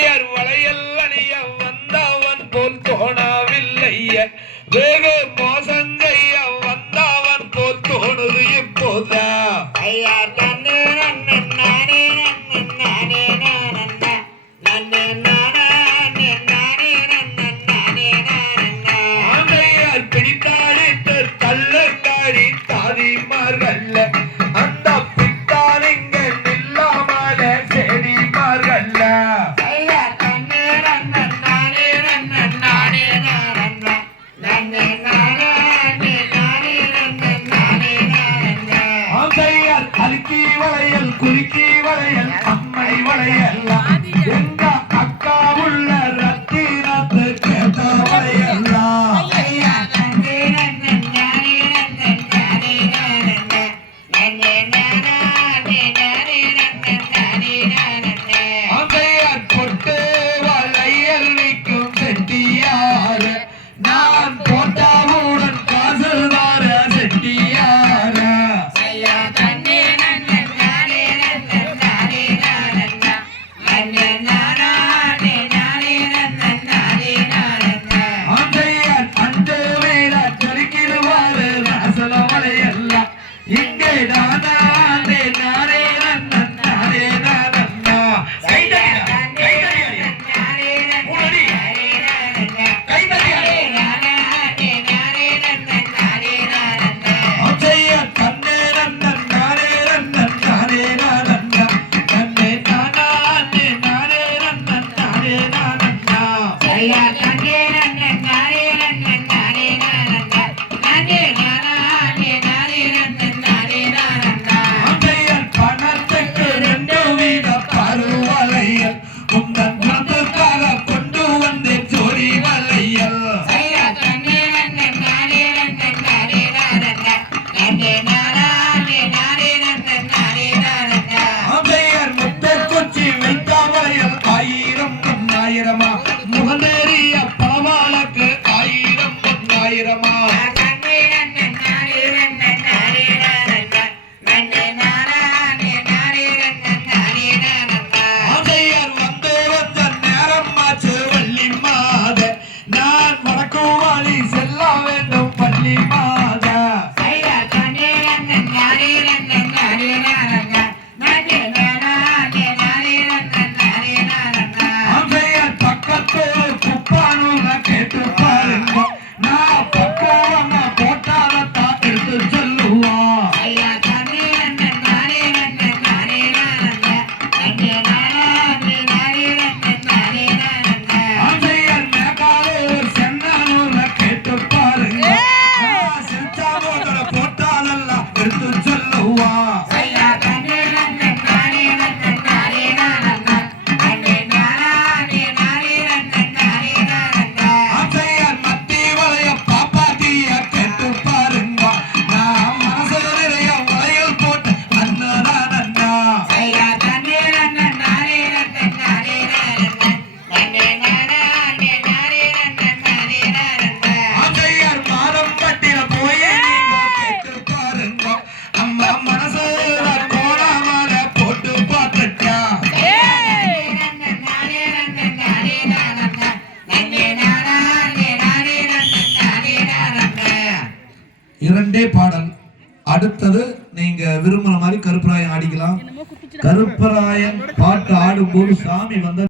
வளையல் அணிய வந்தவன் போல் தோணாவில்லைய வேக மோசங்கைய வந்தவன் போல் தோணுது இப்போதா. ஐயா தன்னு நன்னு நானே நன்னு நானே நான் நன்னு வளையல் அழுக்கி வளையல் குறுக்கி வளையல் அம்மை வளையல். எங்க தேடாதா ரெண்டே பாடல். அடுத்தது நீங்க விரும்புற மாதிரி கருப்பராயம் ஆடிக்கலாம். கருப்பராயன் பாட்டு ஆடும்போது சாமி வந்த